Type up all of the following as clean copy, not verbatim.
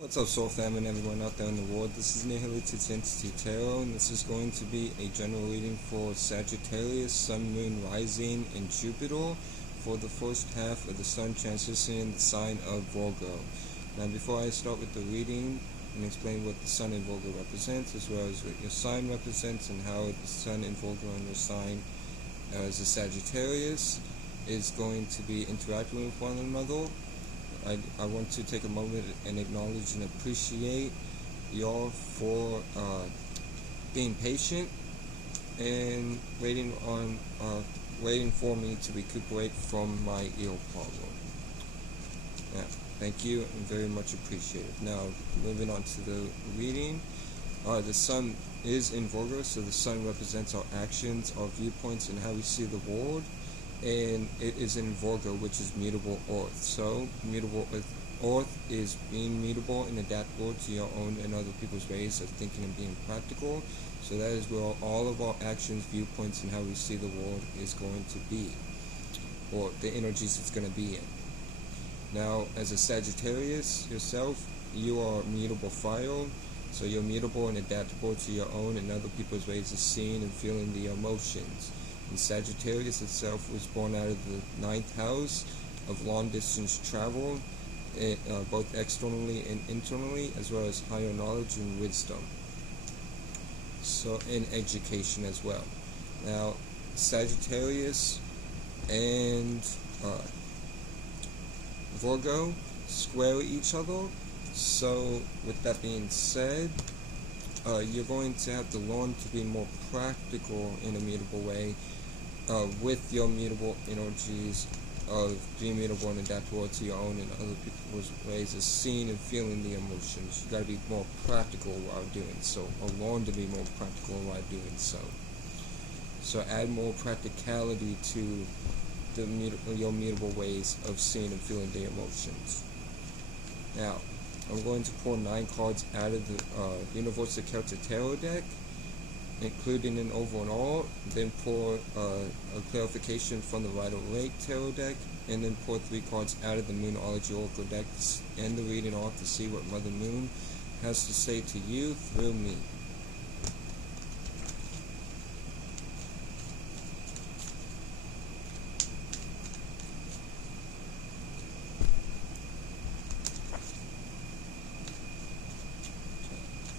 What's up, Soul Fam and everyone out there in the world? This is Untitled Chapter, and this is going to be a general reading for Sagittarius, Sun, Moon, Rising, and Jupiter for the first half of the Sun transitioning the sign of Virgo. Now, before I start with the reading and explain what the Sun in Virgo represents, as well as what your sign represents and how the Sun in Virgo and your sign as a Sagittarius is going to be interacting with one another, I want to take a moment and acknowledge and appreciate y'all for being patient and waiting for me to recuperate from my ear problem. Yeah, thank you and very much appreciated. Now, moving on to the reading. The Sun is in Virgo, so the Sun represents our actions, our viewpoints, and how we see the world. And it is in Virgo, which is mutable earth. So mutable earth is being mutable and adaptable to your own and other people's ways of thinking and being practical. So that is where all of our actions, viewpoints, and how we see the world is going to be, or the energies it's going to be in. Now, as a Sagittarius yourself, you are mutable fire. So you're mutable and adaptable to your own and other people's ways of seeing and feeling the emotions. And Sagittarius itself was born out of the 9th house of long-distance travel, both externally and internally, as well as higher knowledge and wisdom. So, and education as well. Now, Sagittarius and Virgo square each other. So, with that being said, you're going to have to learn to be more practical in a mutable way. With your mutable energies of being mutable and adaptable to your own and other people's ways of seeing and feeling the emotions. You got to be more practical while doing so, or learn to be more practical while doing so. So add more practicality to your mutable ways of seeing and feeling the emotions. Now, I'm going to pull 9 cards out of the Universal Celtic Tarot deck, including an overall, then pull a clarification from the Rider Lake Tarot deck, and then pull 3 cards out of the Moonology Oracle deck to end the reading off to see what Mother Moon has to say to you through me.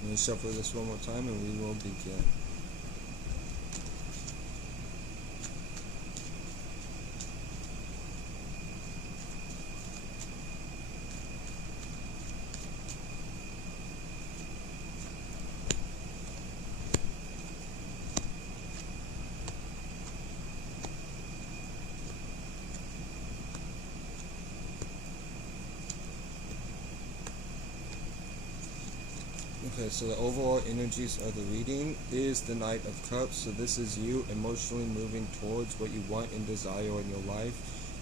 Let me shuffle this one more time and we will begin. Okay, so the overall energies of the reading is the Knight of Cups. So this is you emotionally moving towards what you want and desire in your life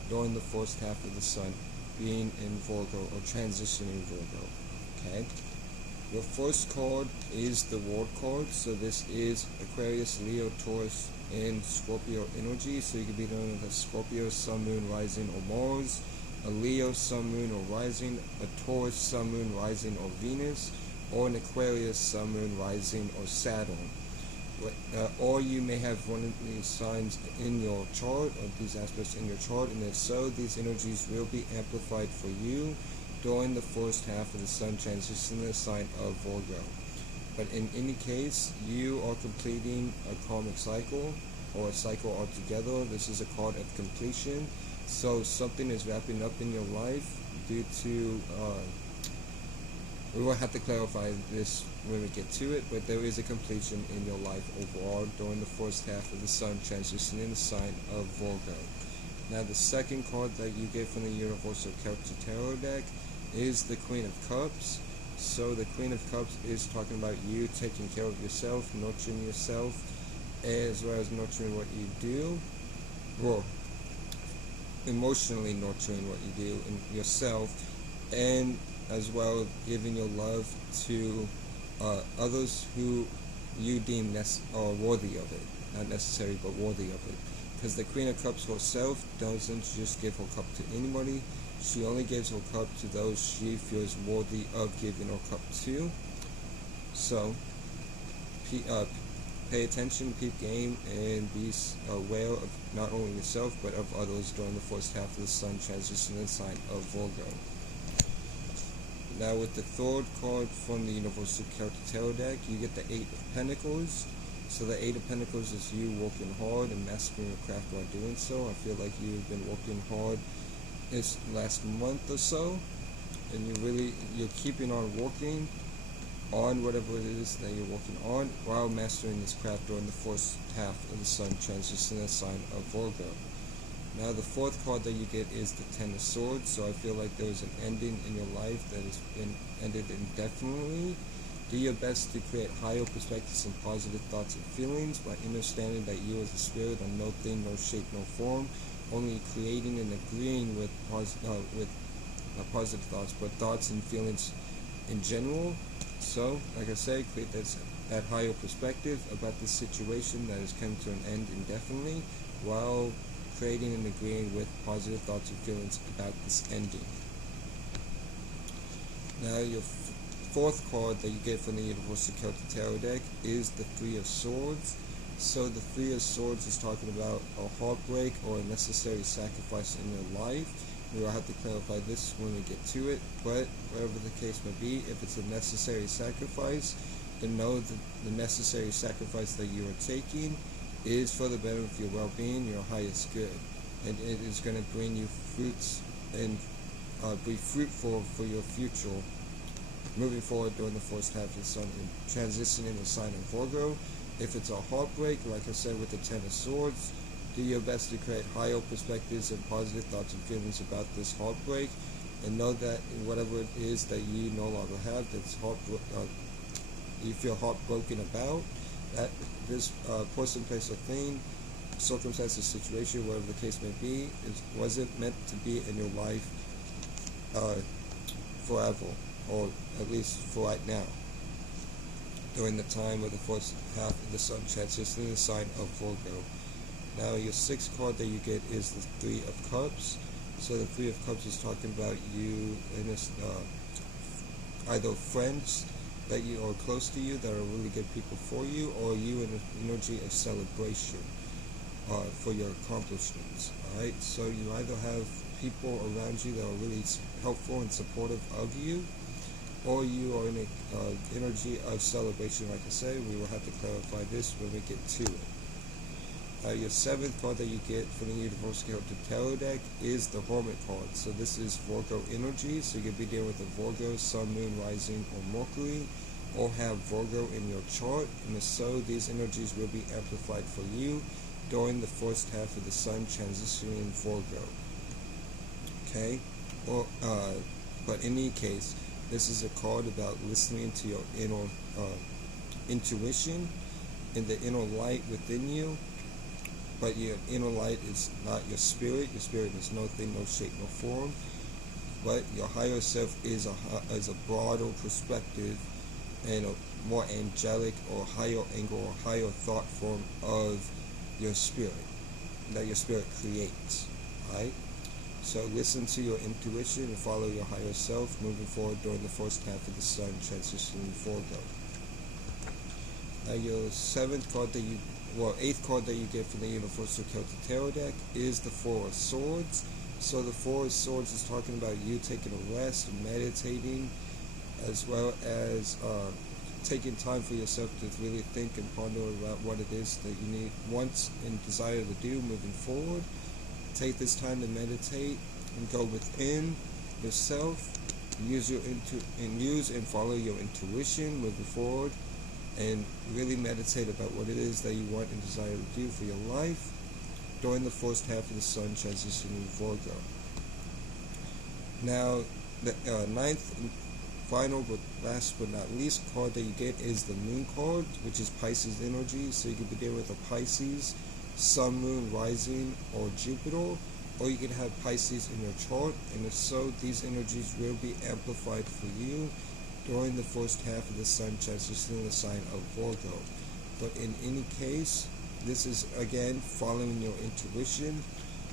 during the first half of the Sun, being in Virgo or transitioning Virgo. Okay. Your first card is the World card. So this is Aquarius, Leo, Taurus, and Scorpio energy. So you could be known as a Scorpio, Sun, Moon, Rising, or Mars, a Leo, Sun, Moon, or Rising, a Taurus, Sun, Moon, Rising, or Venus, or an Aquarius, Sun, Moon, Rising, or Saturn. Or you may have one of these signs in your chart, or these aspects in your chart, and if so, these energies will be amplified for you during the first half of the Sun transition in the sign of Virgo. But in any case, you are completing a karmic cycle, or a cycle altogether. This is a card of completion. So something is wrapping up in your life due to we will have to clarify this when we get to it, but there is a completion in your life overall during the first half of the Sun transition in the sign of Virgo. Now, the second card that you get from the Universal Celtic Tarot deck is the Queen of Cups. So the Queen of Cups is talking about you taking care of yourself, nurturing yourself, as well as nurturing what you do, well, emotionally nurturing what you do in yourself, and as well giving your love to others who you deem are worthy of it. Not necessary, but worthy of it. Because the Queen of Cups herself doesn't just give her cup to anybody. She only gives her cup to those she feels worthy of giving her cup to. So, pay attention, peep game, and be aware of not only yourself but of others during the first half of the Sun transition in the sign of Virgo. Now with the third card from the Universal Celtic Tarot deck, you get the Eight of Pentacles. So the Eight of Pentacles is you working hard and mastering your craft while doing so. I feel like you've been working hard this last month or so, and you're keeping on working on whatever it is that you're working on while mastering this craft during the first half of the Sun transition in the sign of Virgo. Now the fourth card that you get is the Ten of Swords. So I feel like there's an ending in your life that has been ended indefinitely. Do your best to create higher perspectives and positive thoughts and feelings by understanding that you as a spirit are no thing, no shape, no form, only creating and agreeing with not positive thoughts, but thoughts and feelings in general. So, like I said, create that higher perspective about this situation that has come to an end indefinitely, while creating and agreeing with positive thoughts and feelings about this ending. Now, your fourth card that you get from the Universal Celtic Tarot deck is the Three of Swords. So the Three of Swords is talking about a heartbreak or a necessary sacrifice in your life. We will have to clarify this when we get to it, but whatever the case may be, if it's a necessary sacrifice, then know that the necessary sacrifice that you are taking is for the benefit of your well-being, your highest good, and it is going to bring you fruits and be fruitful for your future moving forward during the first half of the Sun and transitioning the sign of Virgo. If it's a heartbreak, like I said with the Ten of Swords, do your best to create higher perspectives and positive thoughts and feelings about this heartbreak, and know that whatever it is that you no longer have, that's you feel heartbroken about, that this person, place, or thing, circumstance, or situation, whatever the case may be, wasn't meant to be in your life forever, or at least for right now, during the time of the first half of the Sun transition in the sign of Virgo. Now your sixth card that you get is the Three of Cups. So the Three of Cups is talking about you and either friends that you are close to you that are really good people for you, or you in an energy of celebration for your accomplishments. Alright, so you either have people around you that are really helpful and supportive of you, or you are in an energy of celebration. Like I say, we will have to clarify this when we get to it. Your seventh card that you get from the Universal Celtic Tarot deck is the Hermit card. So this is Virgo energy. So you could be dealing with a Virgo, Sun, Moon, Rising, or Mercury, or have Virgo in your chart. And if so, these energies will be amplified for you during the first half of the Sun transitioning in Virgo. Okay? But in any case, this is a card about listening to your inner intuition and the inner light within you. But your inner light is not your spirit. Your spirit is no thing, no shape, no form. But your higher self is a broader perspective and a more angelic or higher angle or higher thought form of your spirit that your spirit creates. Right? So listen to your intuition and follow your higher self moving forward during the first half of the Sun transitioning Virgo. Now your eighth card that you get from the Universal Celtic Tarot deck is the Four of Swords. So the Four of Swords is talking about you taking a rest and meditating, as well as taking time for yourself to really think and ponder about what it is that you need, wants, and desire to do moving forward. Take this time to meditate and go within yourself, use and follow your intuition moving forward, and really meditate about what it is that you want and desire to do for your life during the first half of the Sun transitioning Virgo. Now, the ninth and final but last but not least card that you get is the Moon card, which is Pisces energy. So you can be dealing with a Pisces, Sun, Moon, Rising, or Jupiter, or you can have Pisces in your chart, and if so, these energies will be amplified for you during the first half of the Sun transition in the sign of Virgo. But in any case, this is again following your intuition.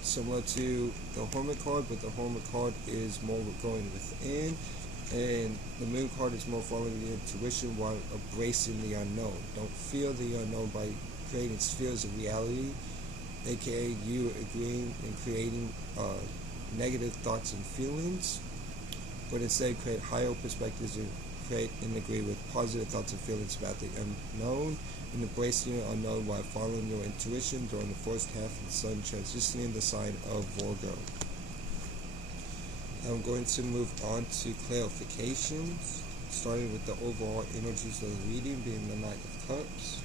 similar to the Hermit card, but the Hermit card is more going within, and the Moon card is more following your intuition while embracing the unknown. Don't fear the unknown by creating spheres of reality, aka you agreeing and creating negative thoughts and feelings, but instead create higher perspectives and create and agree with positive thoughts and feelings about the unknown, and embracing the unknown while following your intuition during the first half of the Sun transitioning the sign of Virgo. I'm going to move on to clarifications, starting with the overall energies of the reading being the Knight of Cups.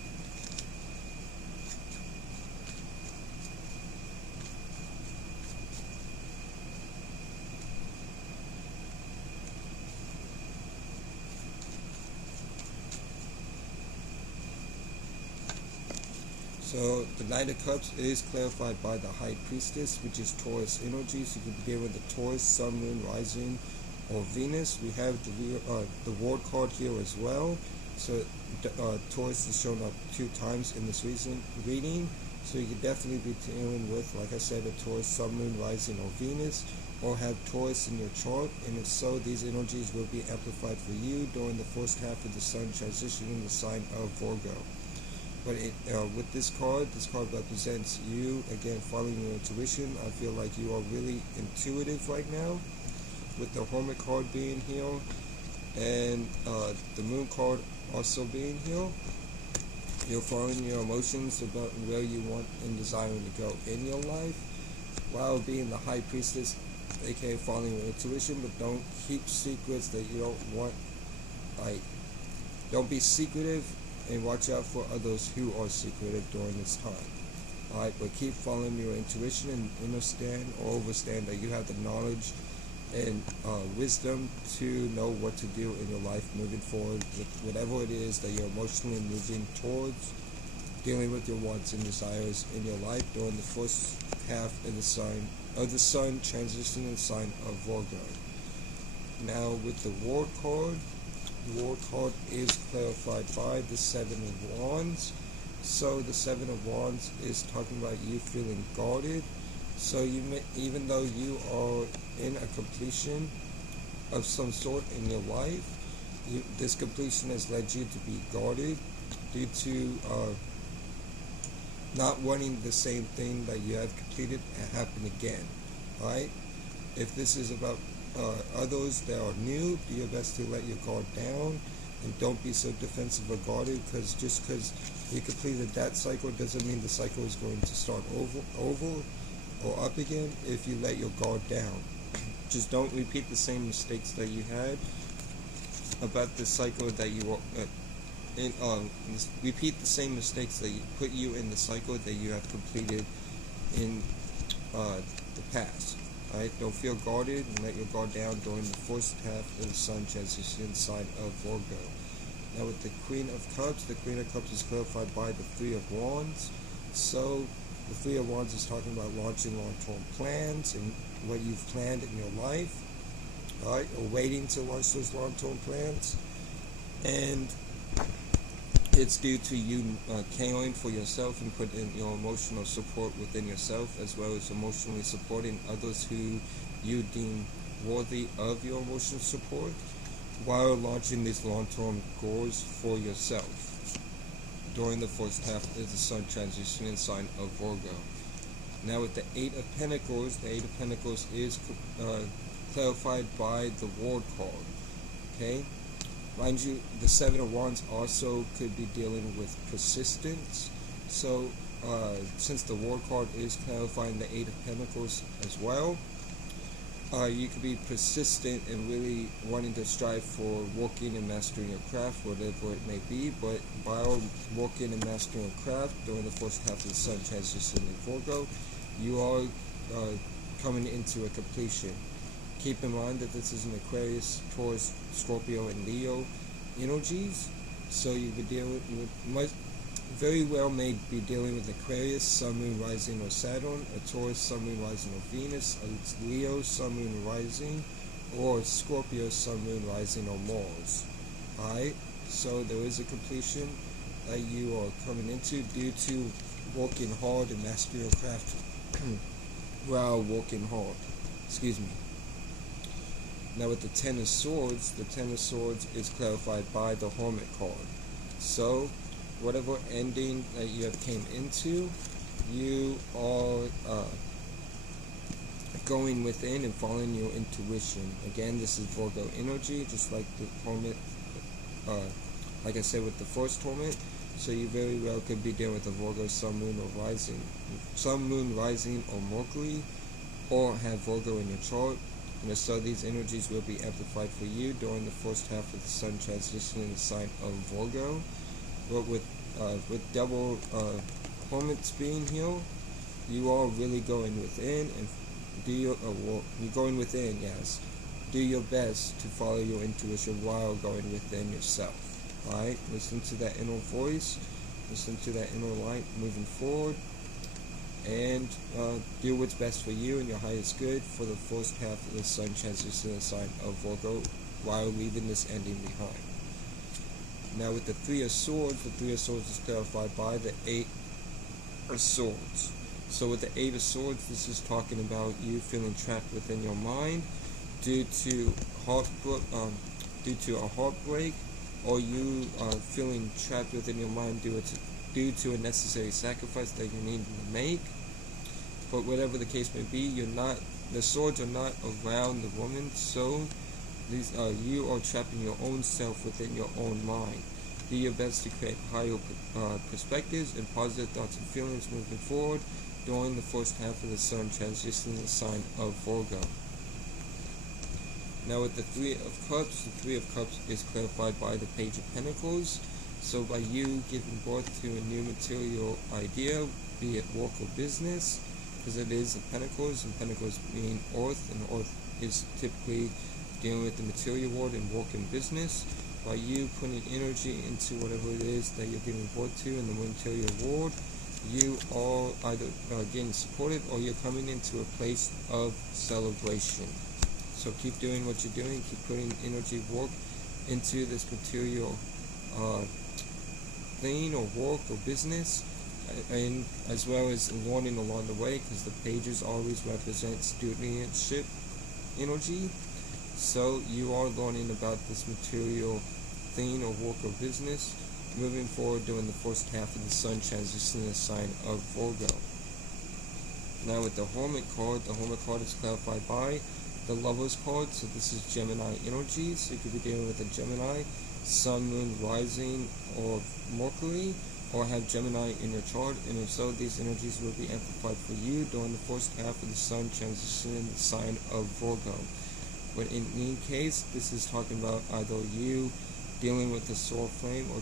So the Knight of Cups is clarified by the High Priestess, which is Taurus energy. So you can begin with the Taurus, Sun, Moon, Rising, or Venus. We have the Ward card here as well. So Taurus is shown up 2 times in this reading. So you could definitely be dealing with, like I said, a Taurus, Sun, Moon, Rising, or Venus, or have Taurus in your chart. And if so, these energies will be amplified for you during the first half of the Sun transitioning the sign of Virgo. But with this card represents you, again, following your intuition. I feel like you are really intuitive right now, with the Hermit card being here, and the Moon card also being here. You're following your emotions about where you want and desiring to go in your life, while being the High Priestess, aka following your intuition, but don't keep secrets that you don't want. Like, don't be secretive, and watch out for others who are secretive during this time. Alright, but keep following your intuition and understand or overstand that you have the knowledge and wisdom to know what to do in your life moving forward with whatever it is that you're emotionally moving towards, dealing with your wants and desires in your life during the first half of the Sun transitioning sign of Virgo. Now with the Ward card, the Ward card is clarified by the Seven of Wands. So the Seven of Wands is talking about you feeling guarded. So you may, even though you are in a completion of some sort in your life, this completion has led you to be guarded due to not wanting the same thing that you have completed to happen again. Alright? If this is about others that are new, do your best to let your guard down and don't be so defensive or guarded, because just because you completed that cycle doesn't mean the cycle is going to start over or up again if you let your guard down. Just don't repeat the same mistakes that you had about the cycle that you repeat the same mistakes that put you in the cycle that you have completed in the past. Right? Don't feel guarded and let your guard down during the first half of the Sun transition sign of Virgo. Now with the Queen of Cups is clarified by the Three of Wands. So the Three of Wands is talking about launching long-term plans and what you've planned in your life, right? Or waiting to launch those long-term plans. And it's due to you caring for yourself and putting your emotional support within yourself, as well as emotionally supporting others who you deem worthy of your emotional support, while launching these long-term goals for yourself during the first half of the Sun transitioning sign of Virgo. Now with the Eight of Pentacles, the Eight of Pentacles is clarified by the Ward card. Okay? Mind you, the Seven of Wands also could be dealing with persistence. So, since the Ward card is clarifying the Eight of Pentacles as well, you could be persistent and really wanting to strive for working and mastering your craft, whatever it may be. But while working and mastering your craft during the first half of the Sun transition in Virgo, you are coming into a completion. Keep in mind that this is an Aquarius, Taurus, Scorpio, and Leo energies. So you could deal with, very well may be dealing with Aquarius, Sun, Moon, Rising, or Saturn, a Taurus, Sun, Moon, Rising, or Venus, a Leo, Sun, Moon, Rising, or Scorpio, Sun, Moon, Rising, or Mars. Alright? So there is a completion that you are coming into due to working hard and mastering your craft while working hard. Excuse me. Now with the Ten of Swords, the Ten of Swords is clarified by the Hermit card. So, whatever ending that you have came into, you are going within and following your intuition. Again, this is Virgo energy, just like the Hermit, like I said with the first Hermit. So you very well could be dealing with a Virgo Sun, Moon, or Rising. Sun, Moon, Rising, or Mercury, or have Virgo in your chart. And so these energies will be amplified for you during the first half of the Sun transition in the sign of Virgo. But with double Hermits being here, you are really going within and you're going within, yes. Do your best to follow your intuition while going within yourself. Alright? Listen to that inner voice, listen to that inner light moving forward, and do what's best for you and your highest good for the first half of the Sun transition in the sign of Virgo while leaving this ending behind. Now with the Three of Swords, the Three of Swords is clarified by the Eight of Swords. So with the Eight of Swords, this is talking about you feeling trapped within your mind due to a heartbreak, or you are feeling trapped within your mind due to a necessary sacrifice that you need to make. But whatever the case may be, the swords are not around the woman, so you are trapping your own self within your own mind. Do your best to create higher perspectives and positive thoughts and feelings moving forward during the first half of the Sun transition in the sign of Virgo. Now with the Three of Cups, the Three of Cups is clarified by the Page of Pentacles. So by you giving birth to a new material idea, be it work or business, because it is the Pentacles, and Pentacles mean earth, and earth is typically dealing with the material world and work and business. By you putting energy into whatever it is that you're giving birth to in the material world, you are either getting supported or you're coming into a place of celebration. So keep doing what you're doing, keep putting energy, work into this material thing or work or business, and as well as learning along the way, because the pages always represent studentship energy. So you are learning about this material thing or work or business moving forward during the first half of the Sun transition in the sign of Virgo. Now with the Hermit card is clarified by the Lovers card. So this is Gemini energy. So you could be dealing with a Gemini, Sun, Moon, Rising, or Mercury, or have Gemini in your chart. And if so, these energies will be amplified for you during the first half of the Sun transition in the sign of Virgo. But in any case, this is talking about either you dealing with a soul flame or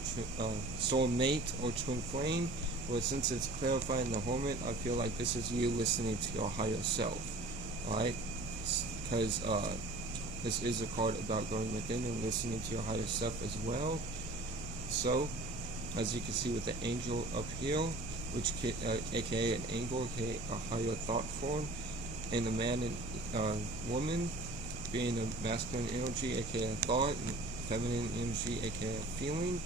soul mate or twin flame. But since it's clarified in the Hermit, I feel like this is you listening to your higher self. Alright? Because this is a card about going within and listening to your higher self as well. So, as you can see with the angel up here, which aka an angel, aka a higher thought form, and the man and woman being a masculine energy, aka a thought, and feminine energy, aka a feeling,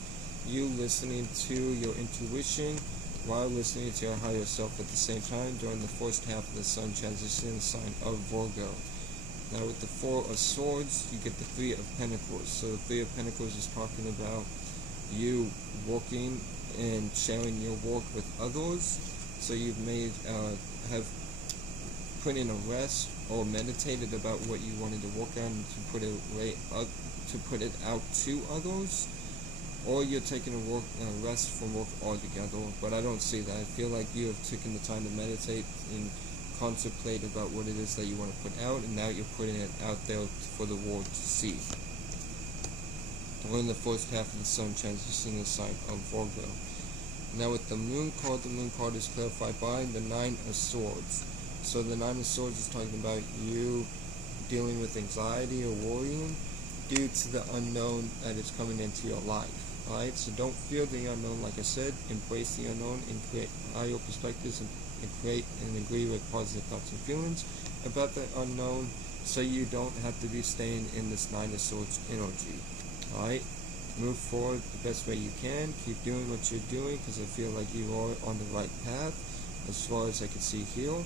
you listening to your intuition while listening to your higher self at the same time during the first half of the Sun transition in the sign of Virgo. Now with the Four of Swords, you get the Three of Pentacles. So the Three of Pentacles is talking about you working and sharing your work with others. So you've have put in a rest or meditated about what you wanted to work on to put it out to others, or you're taking a rest from work altogether. But I don't see that. I feel like you have taken the time to meditate and contemplate about what it is that you want to put out, and now you're putting it out there for the world to see. We're in the first half of the Sun transition in the sign of Virgo. Now with the Moon card is clarified by the Nine of Swords. So the Nine of Swords is talking about you dealing with anxiety or worrying due to the unknown that is coming into your life. Alright, so don't fear the unknown, like I said, embrace the unknown and create higher perspectives and create and agree with positive thoughts and feelings about the unknown, so you don't have to be staying in this Nine of Swords energy. Alright, move forward the best way you can, keep doing what you're doing, because I feel like you are on the right path as far as I can see here.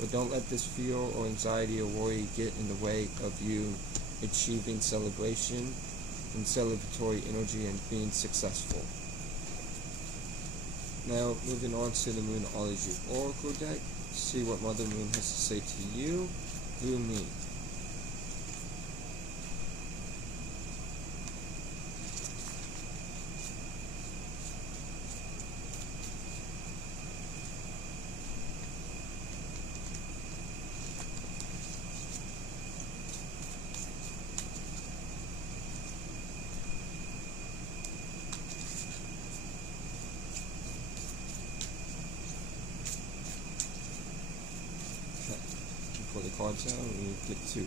but don't let this fear or anxiety or worry get in the way of you achieving celebration and celebratory energy and being successful. Now, moving on to the Moonology Oracle deck, see what Mother Moon has to say to you through me. Pull the cards out and we get two.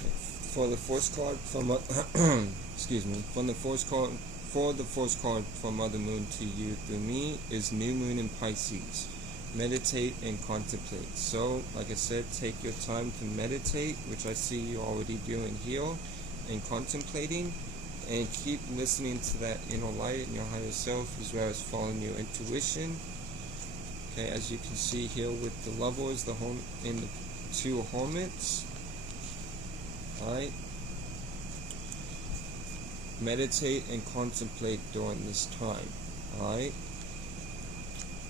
Okay. For the first card from excuse me, for the first card from Mother Moon to you through me is New Moon in Pisces. Meditate and contemplate. So, like I said, take your time to meditate, which I see you already doing here, and contemplating, and keep listening to that inner light and your higher self, as well as following your intuition. Okay, as you can see here with the Lovers, the two Hermits. Alright. Meditate and contemplate during this time. Alright.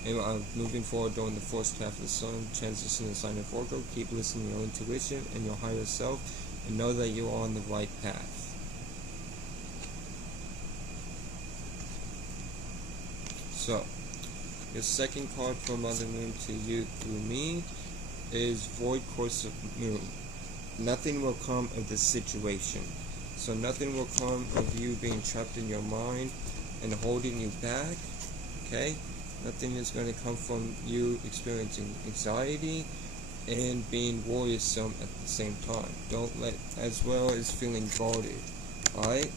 And moving forward during the first half of the sun, transition the sign of Virgo, keep listening to your intuition and your higher self, and know that you are on the right path. So, your second card from Mother Moon to you through me is Void Course of Moon. Nothing will come of this situation. So nothing will come of you being trapped in your mind and holding you back. Okay? Nothing is going to come from you experiencing anxiety and being worrisome at the same time. Don't let, as well as feeling guarded. Alright?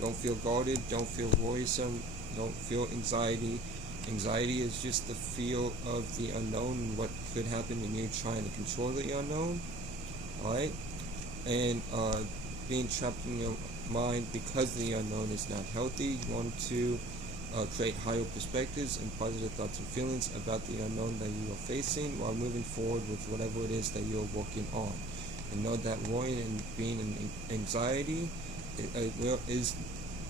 Don't feel guarded, don't feel worrisome, don't feel anxiety. Anxiety is just the fear of the unknown and what could happen when you trying to control the unknown. Alright? And being trapped in your mind because the unknown is not healthy. You want to create higher perspectives and positive thoughts and feelings about the unknown that you are facing while moving forward with whatever it is that you're working on. And know that worrying and being in anxiety is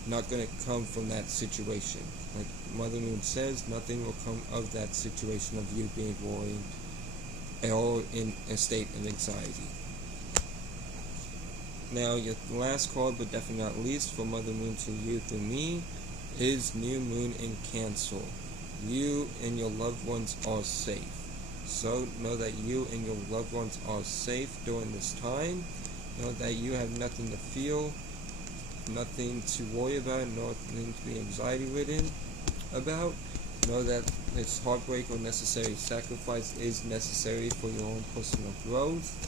not going to come from that situation. Like Mother Moon says, nothing will come of that situation of you being worried or in a state of anxiety. Now, your last card, but definitely not least, for Mother Moon to you through me, is New Moon in Cancer. You and your loved ones are safe. So, know that you and your loved ones are safe during this time. Know that you have nothing to feel, nothing to worry about, nothing to be anxiety-ridden about. Know that this heartbreak or necessary sacrifice is necessary for your own personal growth.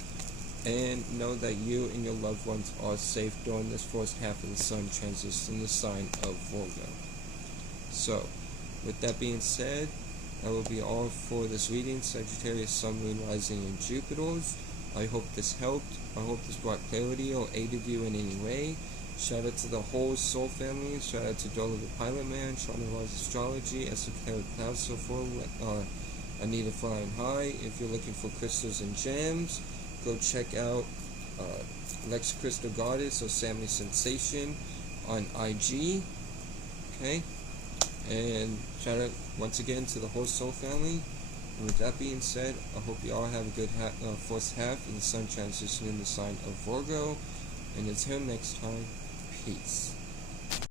And know that you and your loved ones are safe during this first half of the sun transition, the sign of Virgo. So, with that being said, that will be all for this reading. Sagittarius, Sun, Moon, Rising, and Jupiters. I hope this helped. I hope this brought clarity or aided you in any way. Shout out to the whole Soul family. Shout out to Dolo the Pilot Man, Shauna Rise Astrology, Esoteric Cloud Soulful, Anita Flying High. If you're looking for crystals and gems, go check out Lex Crystal Goddess or Sammy Sensation on IG. Okay? And shout out once again to the whole Soul family. And with that being said, I hope you all have a good first half of the sun transition in the sign of Virgo. And until next time, peace.